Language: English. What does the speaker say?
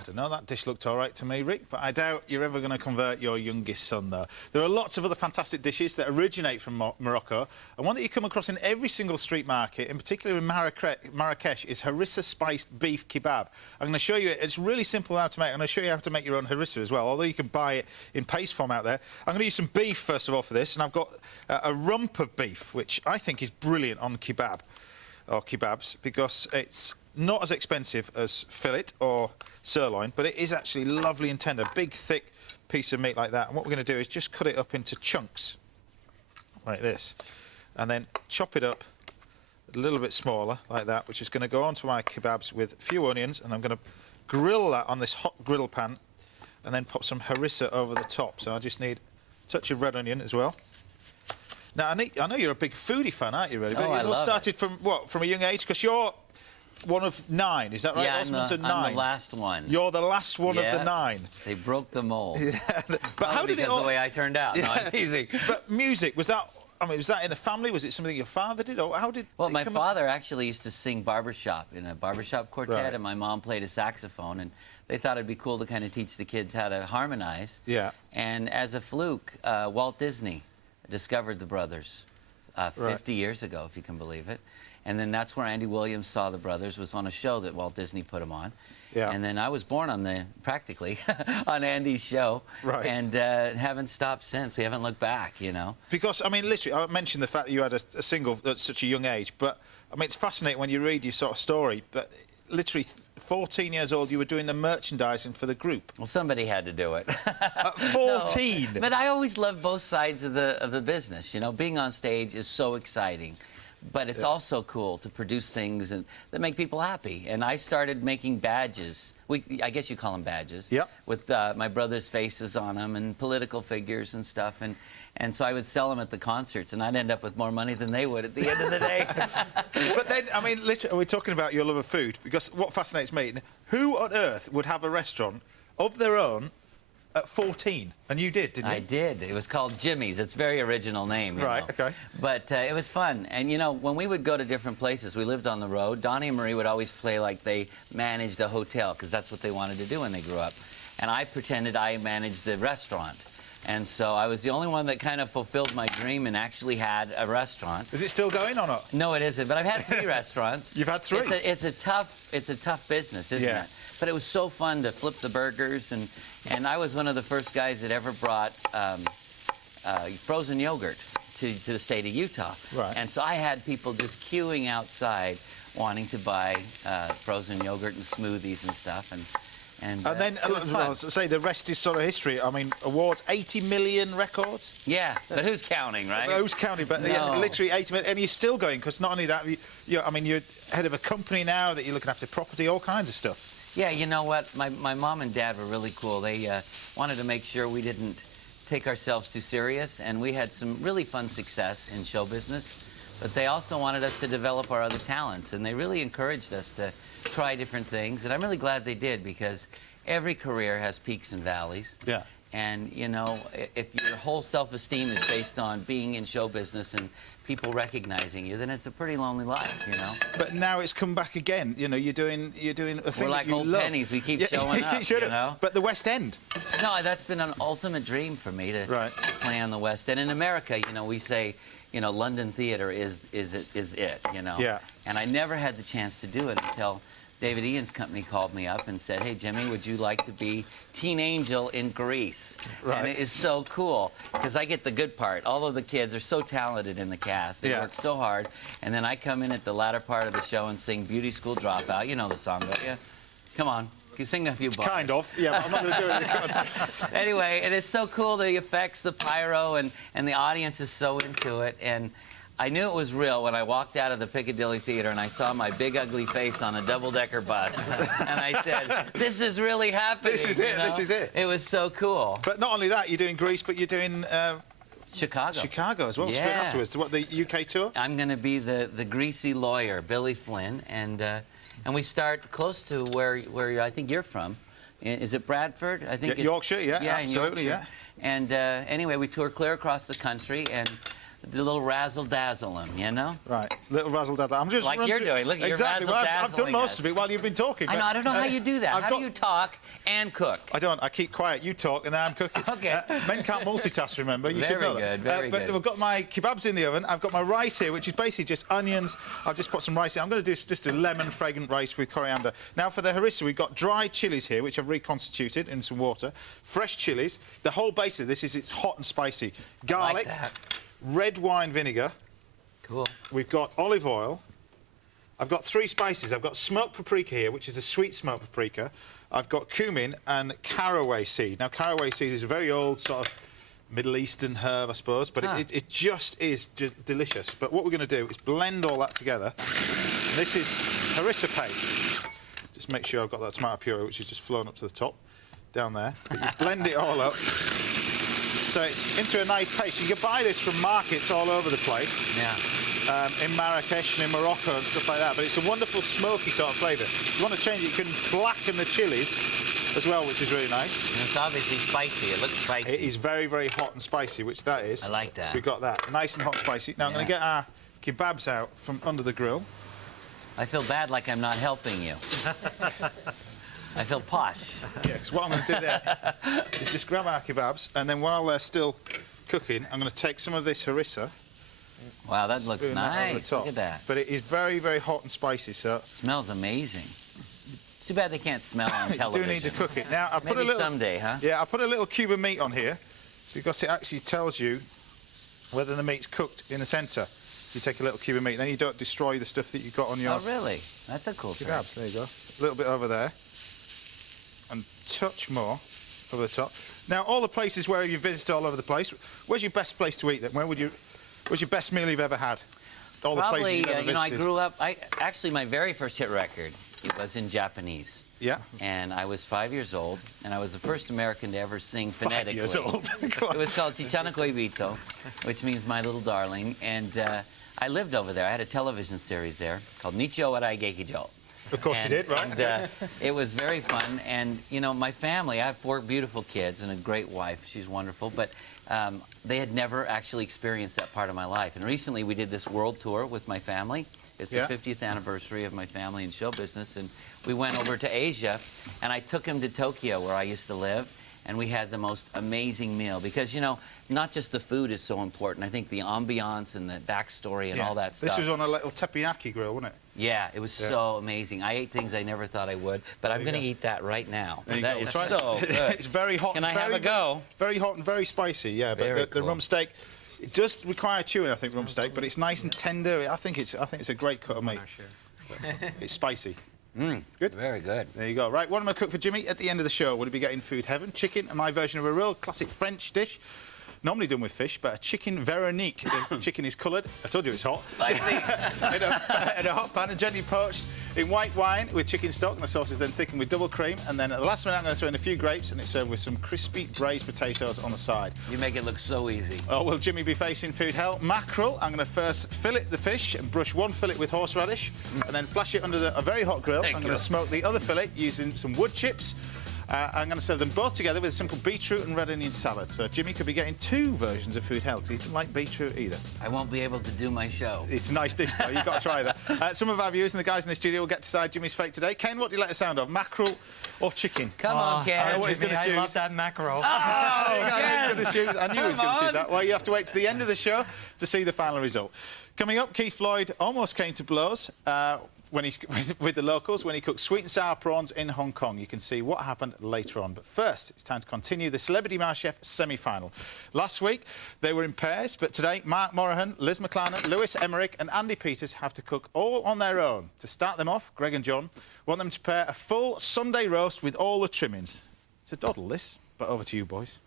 I don't know, that dish looked all right to me, Rick, but I doubt you're ever going to convert your youngest son, though. There are lots of other fantastic dishes that originate from Morocco, and one that you come across in every single street market, in particular in Marrakesh, is harissa spiced beef kebab. I'm going to show you, it's really simple how to make. I'm going to show you how to make your own harissa as well, although you can buy it in paste form out there. I'm going to use some beef, first of all, for this, and I've got a rump of beef, which I think is brilliant on kebab, or kebabs, because it's not as expensive as fillet or sirloin, but it is actually lovely and tender. Big, thick piece of meat like that. And what we're going to do is just cut it up into chunks, like this, and then chop it up a little bit smaller, like that, which is going to go onto my kebabs with a few onions, and I'm going to grill that on this hot griddle pan, and then pop some harissa over the top. So I just need a touch of red onion as well. Now, I know you're a big foodie fan, aren't you, really? But it's all started from, what, from a young age? Because you're one of 9, is that right? Yeah, Osmond's I'm the last one. You're the last one of the 9. They broke the mold. Yeah. But how did it all... the way I turned out. Yeah. No, I'm teasing. But music, was that... I mean, was that in the family? Was it something your father did? Or how did... Well, my father actually used to sing barbershop in a barbershop quartet, right. and my mom played a saxophone, and they thought it'd be cool to kind of teach the kids how to harmonize. Yeah. And as a fluke, Walt Disney discovered the brothers 50 years ago, if you can believe it. And then that's where Andy Williams saw the brothers, was on a show that Walt Disney put them on. Yeah. And then I was born on practically, on Andy's show. Right. And haven't stopped since. We haven't looked back, you know. Because, I mean, literally, I mentioned the fact that you had a single at such a young age, but, I mean, it's fascinating when you read your sort of story, but literally 14 years old, you were doing the merchandising for the group. Well, somebody had to do it. At 14? No, but I always loved both sides of the business, you know. Being on stage is so exciting. But it's also cool to produce things that make people happy. And I started making badges. I guess you call them badges. Yep. With my brother's faces on them and political figures and stuff. And so I would sell them at the concerts, and I'd end up with more money than they would at the end of the day. But then, I mean, literally, we're talking about your love of food, because what fascinates me, who on earth would have a restaurant of their own at 14? And you did, didn't you? I did. It was called Jimmy's. It's a very original name, you know. Okay. But it was fun. And, you know, when we would go to different places, we lived on the road, Donnie and Marie would always play like they managed a hotel, because that's what they wanted to do when they grew up. And I pretended I managed the restaurant. And so I was the only one that kind of fulfilled my dream and actually had a restaurant. Is it still going or not? No, it isn't. But I've had 3 restaurants. You've had 3? It's a tough business, isn't it? But it was so fun to flip the burgers, and I was one of the first guys that ever brought frozen yogurt to the state of Utah. Right. And so I had people just queuing outside wanting to buy frozen yogurt and smoothies and stuff. And then, say, the rest is sort of history. I mean, awards, 80 million records? Yeah, but who's counting, right? Well, who's counting? But yeah, literally 80 million. And you're still going, because not only that, I mean, you're head of a company now that you're looking after property, all kinds of stuff. Yeah, you know what? My mom and dad were really cool. They wanted to make sure we didn't take ourselves too serious, and we had some really fun success in show business. But they also wanted us to develop our other talents, and they really encouraged us to try different things, and I'm really glad they did, because every career has peaks and valleys. Yeah. And, you know, if your whole self-esteem is based on being in show business and people recognizing you, then it's a pretty lonely life, you know. But now it's come back again. You know, you're doing a thing We're like that you old love. pennies. We keep showing up, you know. But the West End. No, that's been an ultimate dream for me to play on the West End. In America, you know, we say, you know, London theater is it, you know. Yeah. And I never had the chance to do it until David Ian's company called me up and said, hey, Jimmy, would you like to be Teen Angel in Grease? Right. And it is so cool, because I get the good part. All of the kids are so talented in the cast. They work so hard. And then I come in at the latter part of the show and sing Beauty School Dropout. You know the song, don't you? Come on. You sing a few bars. Kind of, yeah, but I'm not going to do it. Anyway, and it's so cool, the effects, the pyro, and the audience is so into it. And I knew it was real when I walked out of the Piccadilly Theater and I saw my big, ugly face on a double-decker bus. And I said, this is really happening. This is it, this is it. It was so cool. But not only that, you're doing Greece, but you're doing... Chicago. Chicago as well, straight afterwards. What, the UK tour? I'm going to be the greasy lawyer, Billy Flynn, and we start close to where I think you're from. Is it Bradford? I think Yorkshire, yeah, absolutely, in Yorkshire. And anyway, we tour clear across the country, and a little razzle-dazzle them, you know? Right, little razzle-dazzle. I'm just like you're doing. Look, exactly. you're razzle-dazzling. I've done most of it while you've been talking. I know. I don't know how you do that. How do you talk and cook? I don't. I keep quiet. You talk, and then I'm cooking. Okay. Men can't multitask. Remember, you should know that. Very good. But we've got my kebabs in the oven. I've got my rice here, which is basically just onions. I've just put some rice in. I'm going to do just a lemon fragrant rice with coriander. Now for the harissa, we've got dried chilies here, which I've reconstituted in some water. Fresh chilies. The whole base of this is it's hot and spicy. Garlic, red wine vinegar. Cool. We've got olive oil. I've got 3 spices. I've got smoked paprika here, which is a sweet smoked paprika. I've got cumin and caraway seed. Now, caraway seed is a very old sort of Middle Eastern herb, I suppose, but it just is delicious. But what we're going to do is blend all that together. And this is harissa paste. Just make sure I've got that tomato puree, which is just flowing up to the top, down there. But you blend it all up. So it's into a nice paste. You can buy this from markets all over the place. Yeah. In Marrakesh and in Morocco and stuff like that, but it's a wonderful smoky sort of flavour. If you want to change it, you can blacken the chilies as well, which is really nice. And it's obviously spicy. It looks spicy. It is very, very hot and spicy, which that is. I like that. We've got that. Nice and hot and spicy. Now I'm going to get our kebabs out from under the grill. I feel bad like I'm not helping you. I feel posh. Yeah, because what I'm going to do there is just grab our kebabs, and then while they're still cooking, I'm going to take some of this harissa. Wow, that looks nice. Look at that. But it is very, very hot and spicy, so... It smells amazing. Too bad they can't smell on television. You do need to cook it. Now, I put Maybe a little... someday, huh? Yeah, I put a little cube of meat on here because it actually tells you whether the meat's cooked in the centre. You take a little cube of meat, then you don't destroy the stuff that you've got on your... Oh, really? That's a cool trick. Kebabs, there you go. A little bit over there. And touch more over the top. Now, all the places where you've visited all over the place, where's your best place to eat then? Where's your best meal you've ever had? All the places you've ever visited. I grew up... Actually, my very first hit record, it was in Japanese. Yeah. And I was 5 years old, and I was the first American to ever sing phonetically. 5 years old? It was called Chichano Koibito, which means my little darling. And I lived over there. I had a television series there called Nichio Warai Gekijo. Of course you did, right? And, it was very fun. And, you know, my family, I have 4 beautiful kids and a great wife. She's wonderful. But they had never actually experienced that part of my life. And recently we did this world tour with my family. It's the 50th anniversary of my family in show business. And we went over to Asia. And I took them to Tokyo, where I used to live. And we had the most amazing meal because, you know, not just the food is so important. I think the ambiance and the backstory and all that stuff. This was on a little teppanyaki grill, wasn't it? Yeah, it was so amazing. I ate things I never thought I would, but I'm going to eat that right now. That is so good. It's very hot. Can I have a go? Very hot and very spicy, yeah. But the rump steak, it does require chewing, I think, rump steak, but it's nice and tender. I think it's a great cut of meat. It's spicy. Good? Very good. There you go. Right, what am I going to cook for Jimmy at the end of the show? Will he be getting food heaven? Chicken, and my version of a real classic French dish. Normally done with fish, but a chicken Veronique. The chicken is coloured. I told you it's hot. Spicy. in a hot pan and gently poached in white wine with chicken stock, and the sauce is then thickened with double cream. And then at the last minute, I'm going to throw in a few grapes, and it's served with some crispy braised potatoes on the side. You make it look so easy. Oh, will Jimmy be facing food hell? Mackerel. I'm going to first fillet the fish and brush one fillet with horseradish, and then flash it under a very hot grill. I'm going to smoke the other fillet using some wood chips. I'm going to serve them both together with a simple beetroot and red onion salad. So Jimmy could be getting 2 versions of food hell because he doesn't like beetroot either. I won't be able to do my show. It's a nice dish, though. You've got to try that. Some of our viewers and the guys in the studio will get to decide Jimmy's fate today. Ken, what do you like the sound of? Mackerel or chicken? Come on, Ken. I know what he's going to choose. I love that mackerel. I knew he was going to choose that. Well, you have to wait to the end of the show to see the final result. Coming up, Keith Floyd almost came to blows with the locals when he cooked sweet and sour prawns in Hong Kong. You can see what happened later on. But first, it's time to continue the Celebrity MasterChef semi-final. Last week, they were in pairs, but today, Mark Morahan, Liz McLaren, Lewis Emmerich and Andy Peters have to cook all on their own. To start them off, Greg and John want them to prepare a full Sunday roast with all the trimmings. It's a doddle, this, but over to you, boys.